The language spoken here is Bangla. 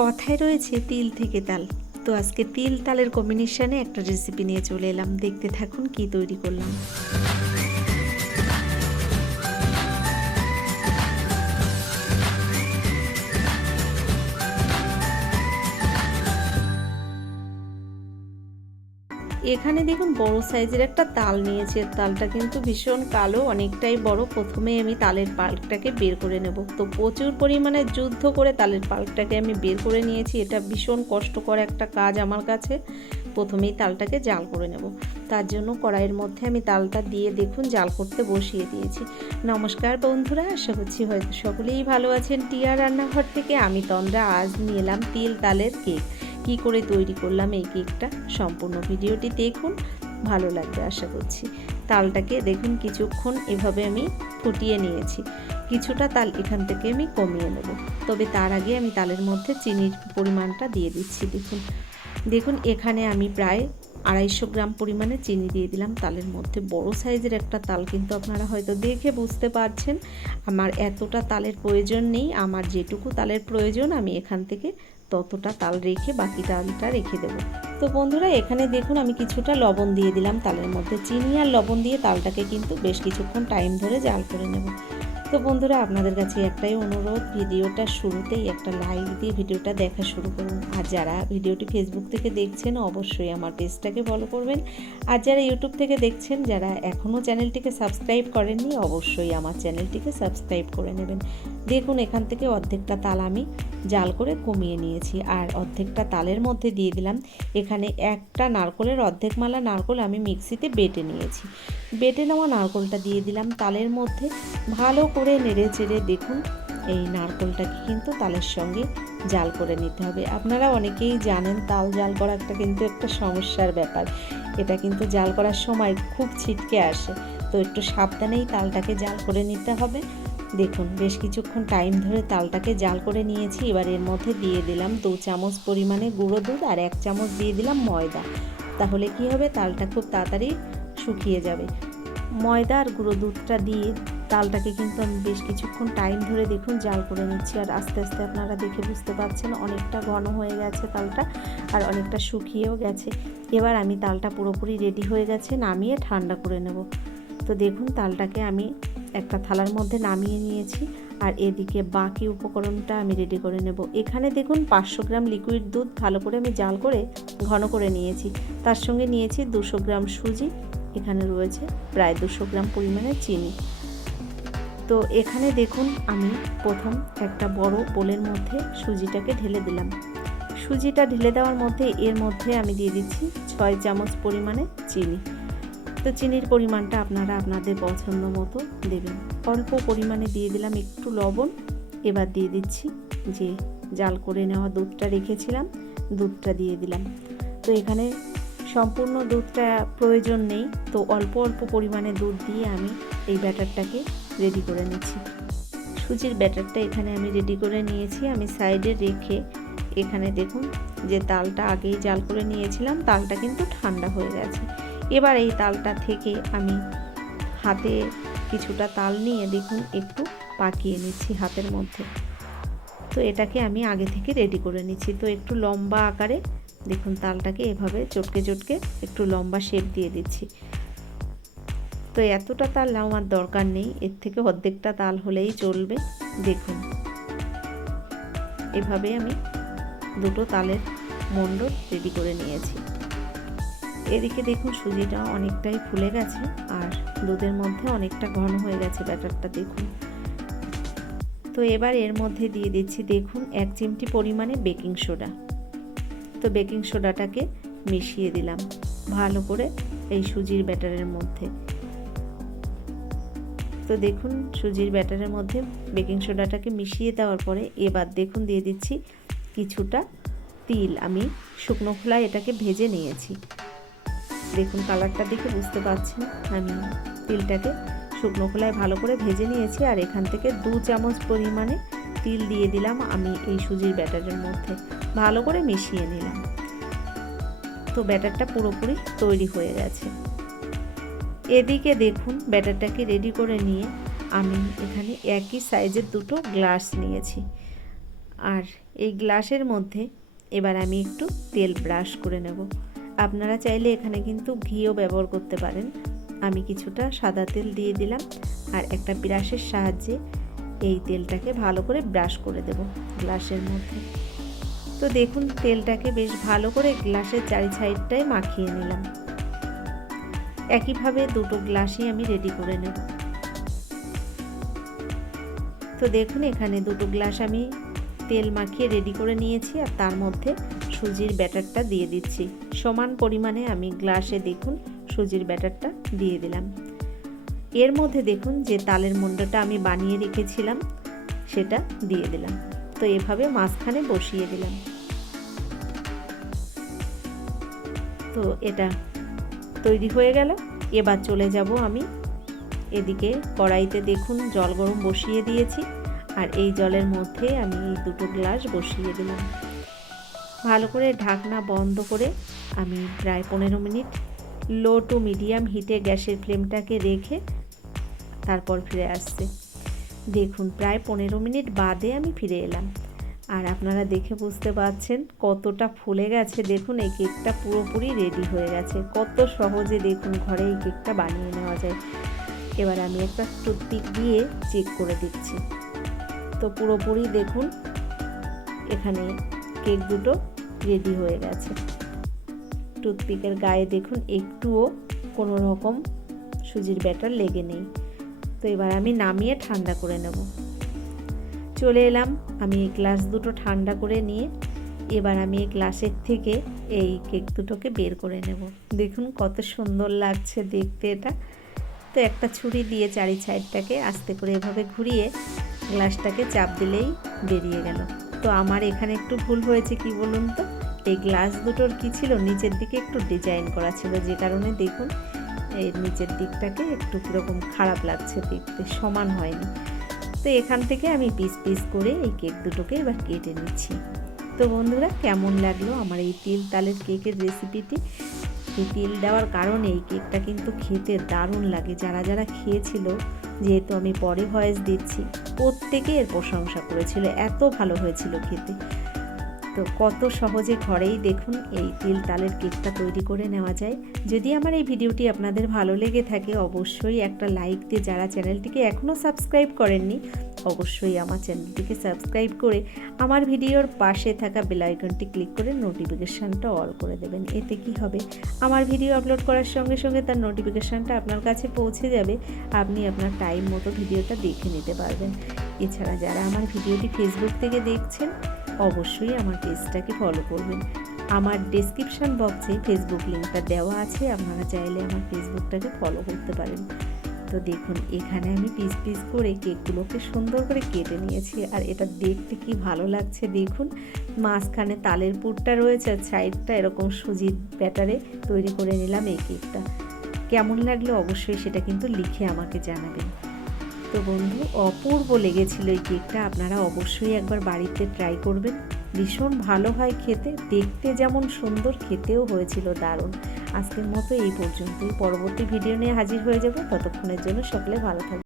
কথায় রয়েছে তিল থেকে তাল। তো আজকে তিল তালের কম্বিনেশনে একটা রেসিপি নিয়ে চলে এলাম। দেখতে থাকুন কি তৈরি করলাম। এখানে দেখুন বড় সাইজের একটা তাল নিয়েছি। তালটা কিন্তু ভীষণ কালো, অনেকটাই বড়। প্রথমে আমি তালের পাল্পটাকে বের করে নেব। তো প্রচুর পরিমাণে যুদ্ধ করে তালের পাল্পটাকে আমি বের করে নিয়েছি। এটা ভীষণ কষ্টকর একটা কাজ আমার কাছে। প্রথমেই তালটাকে জাল করে নেব। তার জন্য কড়াইয়ের মধ্যে আমি তালটা দিয়ে দেখুন জাল করতে বসিয়ে দিয়েছি। নমস্কার বন্ধুরা, আশা করছি হয়তো সকলেই ভালো আছেন। টিয়া রান্নাঘর থেকে আমি তন্দ্রা আজ নিয়ে এলাম তিল তালের কেক। কি করে তৈরি করলাম এই কেকটা, সম্পূর্ণ ভিডিওটি দেখুন, ভালো লাগবে আশা করছি। তালটাকে দেখুন কিছুক্ষণ এভাবে আমি ফুটিয়ে নিয়েছি। কিছুটা তাল এখান থেকে আমি কমিয়ে নেব। তবে তার আগে আমি তালের মধ্যে চিনির পরিমাণটা দিয়ে দিচ্ছি। দেখুন এখানে আমি প্রায় 250 গ্রাম পরিমাণে চিনি দিয়ে দিলাম তালের মধ্যে। বড় সাইজের একটা তাল, কিন্তু আপনারা হয়তো দেখে বুঝতে পারছেন আমার এতটা তালের প্রয়োজন নেই। আমার যেটুকু তালের প্রয়োজন আমি এখান থেকে ততটা তাল রেখে বাকি তালটা রেখে দেব। তো বন্ধুরা এখানে দেখুন আমি কিছুটা লবণ দিয়ে দিলাম তালের মধ্যে। চিনি আর লবণ দিয়ে তালটাকে কিন্তু বেশ কিছুক্ষণ টাইম ধরে জাল করে নেব। তো বন্ধুরা আপনাদের কাছে একটাই অনুরোধ, ভিডিওটা শুরুতেই একটা লাইক দিয়ে ভিডিওটা দেখা শুরু করুন। আর যারা ভিডিওটি ফেসবুক থেকে দেখছেন অবশ্যই আমার পেজটাকে ফলো করবেন। আর যারা ইউটিউব থেকে দেখছেন, যারা এখনও চ্যানেলটিকে সাবস্ক্রাইব করেননি, অবশ্যই আমার চ্যানেলটিকে সাবস্ক্রাইব করে নেবেন। দেখুন এখান থেকে অর্ধেকটা তাল আমি জাল করে কমিয়ে নিয়েছি। আর অর্ধেকটা তালের মধ্যে দিয়ে দিলাম এখানে একটা নারকেলের অর্ধেক মালা নারকেল আমি মিক্সিতে বেটে নিয়েছি। বেটে নেওয়া নারকেলটা দিয়ে দিলাম তালের মধ্যে। ভালো করে নেড়ে চেড়ে দেখুন এই নারকেলটাকে কিন্তু তালের সঙ্গে জাল করে নিতে হবে। আপনারা অনেকেই জানেন তাল জাল করা কিন্তু একটা সমস্যার ব্যাপার। এটা কিন্তু জাল করার সময় খুব ছিটকে আসে। তো একটু সাবধানেই তালটাকে জাল করে নিতে হবে। দেখুন বেশ কিছুক্ষণ টাইম ধরে তালটাকে জাল করে নিয়েছি। এবার এর মধ্যে দিয়ে দিলাম 2 চামচ পরিমাণে গুঁড়ো দুধ আর 1 চামচ দিয়ে দিলাম ময়দা। তাহলে কি হবে, তালটা খুব তাড়াতাড়ি শুকিয়ে যাবে। ময়দা আর গুঁড়ো দুধটা দিয়ে তালটাকে কিন্তু আমি বেশ কিছুক্ষণ টাইম ধরে দেখুন জাল করে নিচ্ছি। আর আস্তে আস্তে আপনারা দেখে বুঝতে পারছেন অনেকটা ঘন হয়ে গেছে তালটা, আর অনেকটা শুকিয়েও গেছে। এবার আমি তালটা পুরোপুরি রেডি হয়ে গেছে, নামিয়ে ঠান্ডা করে নেব। তো দেখুন তালটাকে আমি একটা থালার মধ্যে নামিয়ে নিয়েছি। আর এদিকে বাকি উপকরণটা আমি রেডি করে নেব। এখানে দেখুন 500 গ্রাম লিকুইড দুধ ভালো করে আমি জাল করে ঘন করে নিয়েছি। তার সঙ্গে নিয়েছি 200 গ্রাম সুজি। এখানে রয়েছে প্রায় 200 গ্রাম পরিমাণে চিনি। তো এখানে দেখুন আমি প্রথম একটা বড় বোলের মধ্যে সুজিটাকে ঢেলে দিলাম। সুজিটা ঢেলে দেওয়ার মধ্যে এর মধ্যে আমি দিয়ে দিচ্ছি 6 চামচ পরিমাণে চিনি। তো চিনির পরিমাণটা আপনারা আপনাদের পছন্দ মতো দেবেন। অল্প পরিমাণে দিয়ে দিলাম একটু লবণ। এবার দিয়ে দিচ্ছি যে জাল করে নেওয়া দুধটা রেখেছিলাম, দুধটা দিয়ে দিলাম। তো এখানে সম্পূর্ণ দুধটা প্রয়োজন নেই, তো অল্প অল্প পরিমাণে দুধ দিয়ে আমি এই ব্যাটারটাকে রেডি করে নিচ্ছি। সুজির ব্যাটারটা এখানে আমি রেডি করে নিয়েছি। আমি সাইডে রেখে এখানে দেখুন যে তালটা আগেই জাল করে নিয়েছিলাম, তালটা কিন্তু ঠান্ডা হয়ে গেছে। এবার এই তালটা থেকে আমি হাতে কিছুটা তাল নিয়ে দেখুন একটু পাকিয়ে নিচ্ছি হাতের মধ্যে। তো এটাকে আমি আগে থেকে রেডি করে নিচ্ছি। তো একটু লম্বা আকারে দেখুন তালটাকে এভাবে চটকে চটকে একটু লম্বা শেপ দিয়ে দিচ্ছি। তো এতটা তাল নেওয়ার দরকার নেই, এর থেকে অর্ধেকটা তাল হলেই চলবে। দেখুন এভাবে আমি দুটো তালের মণ্ডল রেডি করে নিয়েছি। এদিকে দেখুন সুজিটা অনেকটাই ফুলে গেছে আর দুধের মধ্যে অনেকটা ঘন হয়ে গেছে ব্যাটারটা দেখুন। তো এবার এর মধ্যে দিয়ে দিচ্ছি দেখুন 1 চিমটি পরিমাণে বেকিং সোডা। তো বেকিং সোডাটাকে মিশিয়ে দিলাম ভালো করে এই সুজির ব্যাটারের মধ্যে। তো দেখুন সুজির ব্যাটারের মধ্যে বেকিং সোডাটাকে মিশিয়ে দেওয়ার পরে এবার দেখুন দিয়ে দিচ্ছি কিছুটা তিল। আমি শুকনো খোলায় এটাকে ভেজে নিয়েছি। দেখুন কালারটা দেখে বুঝতে পারছেন আমি তিলটাকে শুকনো খোলায় ভালো করে ভেজে নিয়েছি। আর এখান থেকে 2 চামচ পরিমাণে তিল দিয়ে দিলাম আমি এই সুজির ব্যাটারের মধ্যে, ভালো করে মিশিয়ে নিলাম। তো ব্যাটারটা পুরোপুরি তৈরি হয়ে গেছে। এদিকে দেখুন ব্যাটারটাকে রেডি করে নিয়ে আমি এখানে একই সাইজের দুটো গ্লাস নিয়েছি। আর এই গ্লাসের মধ্যে এবার আমি একটু তেল ব্রাশ করে নেব। আপনারা চাইলে এখানে কিন্তু ঘিও ব্যবহার করতে পারেন। আমি কিছুটা সাদা তেল দিয়ে দিলাম আর একটা ব্রাশের সাহায্যে এই তেলটাকে ভালো করে ব্রাশ করে দেব গ্লাসের মধ্যে। তো দেখুন তেলটাকে বেশ ভালো করে গ্লাসের চারি সাইডটায় মাখিয়ে নিলাম। একইভাবে দুটো গ্লাসই আমি রেডি করে নেব। তো দেখুন এখানে দুটো গ্লাস আমি তেল মাখিয়ে রেডি করে নিয়েছি আর তার মধ্যে সুজির ব্যাটারটা দিয়ে দিচ্ছি। সমান পরিমাণে আমি গ্লাসে দেখুন সুজির ব্যাটারটা দিয়ে দিলাম। এর মধ্যে দেখুন যে তালের মণ্ডটা আমি বানিয়ে রেখেছিলাম সেটা দিয়ে দিলাম। তো এভাবে মাঝখানে বসিয়ে দিলাম। তো এটা তৈরি হয়ে গেল। এবার চলে যাব আমি এদিকে কড়াইতে দেখুন জল গরম বসিয়ে দিয়েছি আর এই জলের মধ্যে আমি এই দুটো গ্লাস বসিয়ে দিলাম। ভালো করে ঢাকনা বন্ধ করে আমি প্রায় 15 মিনিট লো টু মিডিয়াম হিটে গ্যাসের ফ্লেমটাকে রেখে তারপর ফিরে আসছে। দেখুন প্রায় 15 মিনিট বাদে আমি ফিরে এলাম আর আপনারা দেখে বুঝতে পারছেন কতটা ফুলে গেছে। দেখুন এই কেকটা পুরোপুরি রেডি হয়ে গেছে। কত সহজে দেখুন ঘরে এই কেকটা বানিয়ে নেওয়া যায়। এবার আমি একটা টুথপিক দিয়ে চেক করে দিচ্ছি। তো পুরোপুরি দেখুন এখানে কেক দুটো রেডি হয়ে গেছে। টুথপিকের গায়ে দেখুন একটুও কোনো রকম সুজির ব্যাটার লেগে নেই। তো এবার আমি নামিয়ে ঠান্ডা করে নেব। চলে এলাম আমি এই গ্লাস দুটো ঠান্ডা করে নিয়ে এবার আমি এই গ্লাসের থেকে এই কেক দুটোকে বের করে নেব। দেখুন কত সুন্দর লাগছে দেখতে এটা। তো একটা ছুরি দিয়ে চারি সাইডটাকে আস্তে করে এভাবে ঘুরিয়ে গ্লাসটাকে চাপ দিলেই বেরিয়ে গেল। তো আমার এখানে একটু ভুল হয়েছে কি বলুন তো, এই গ্লাস দুটোর কি ছিল নিচের দিকে একটু ডিজাইন করা ছিল, যে কারণে দেখুন এর নিচের দিকটাকে একটু কীরকম খারাপ লাগছে দেখতে, সমান হয়নি। তো এখান থেকে আমি পিস পিস করে এই কেক দুটোকে এবার কেটে নিচ্ছি। তো বন্ধুরা কেমন লাগলো আমার এই তিল তালের কেকের রেসিপিটি? এই তিল দেওয়ার কারণে এই কেকটা কিন্তু খেতে দারুণ লাগে। যারা যারা খেয়েছিল, যেহেতু আমি পরে ভয়েস দিচ্ছি, প্রত্যেকে এর প্রশংসা করেছিল, এত ভালো হয়েছিল খেতে। তো কত সহজে ঘরেই দেখুন এই তিল তালের কেকটা তৈরি করে নেওয়া যায়। যদি আমার এই ভিডিওটি আপনাদের ভালো লেগে থাকে অবশ্যই একটা লাইক দিয়ে, যারা চ্যানেলটিকে এখনও সাবস্ক্রাইব করেননি অবশ্যই আমার চ্যানেলটিকে সাবস্ক্রাইব করে আমার ভিডিওর পাশে থাকা বেল আইকনটি ক্লিক করে নোটিফিকেশানটা অল করে দেবেন। এতে কি হবে, আমার ভিডিও আপলোড করার সঙ্গে সঙ্গে তার নোটিফিকেশানটা আপনার কাছে পৌঁছে যাবে, আপনি আপনার টাইম মতো ভিডিওটা দেখে নিতে পারবেন। এছাড়া যারা আমার ভিডিওটি ফেসবুক থেকে দেখছেন অবশ্যই আমার পেজটাকে ফলো করবেন। আমার ডেসক্রিপশান বক্সে ফেসবুক লিঙ্কটা দেওয়া আছে, আপনারা চাইলে আমার ফেসবুকটাকে ফলো করতে পারেন। তো দেখুন এখানে আমি পিস পিস করে কেকগুলোকে সুন্দর করে কেটে নিয়েছি আর এটা দেখতে কি ভালো লাগছে দেখুন। মাঝখানে তালের পুরটা রয়েছে আর সাইডটা এরকম সুজির ব্যাটারে তৈরি করে নিলাম এই কেকটা। কেমন লাগলো অবশ্যই সেটা কিন্তু লিখে আমাকে জানাবেন। তো বন্ধু অপূর্ব লেগেছিল এই কেকটা, আপনারা অবশ্যই একবার বাড়িতে ট্রাই করবেন। ভীষণ ভালো হয় খেতে, দেখতে যেমন সুন্দর খেতেও হয়েছিল দারুণ। আজকের মতো এই পর্যন্তই, পরবর্তী ভিডিও নিয়ে হাজির হয়ে যাব। ততক্ষণের জন্য সকলে ভালো থাকবেন।